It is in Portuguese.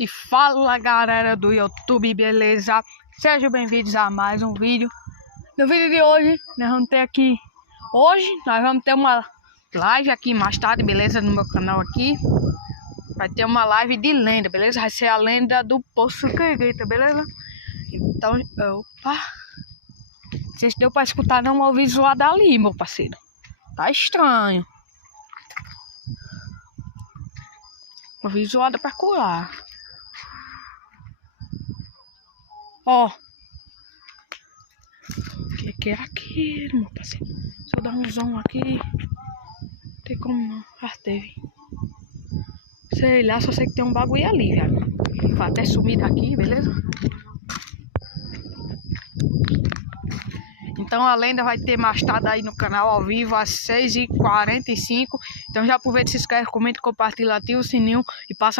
E fala galera do YouTube, beleza? Sejam bem-vindos a mais um vídeo. No vídeo de hoje, nós vamos ter aqui. Hoje nós vamos ter uma live aqui mais tarde, beleza? No meu canal aqui. Vai ter uma live de lenda, beleza? Vai ser a lenda do Poço Cagueta, beleza? Então, opa. Não sei se deu pra escutar não o visual dali, meu parceiro. Tá estranho. O visual dá pra curar. Ó. O que é aquilo, meu parceiro? Se eu dar um zoom aqui. Não tem como não. Ah, teve. Sei lá, só sei que tem um bagulho ali, velho. Vai até sumir daqui, beleza? Então a lenda vai ter mais tarde aí no canal ao vivo às 6h45. Então já aproveita, se inscreve, comenta, compartilha, ativa o sininho e passa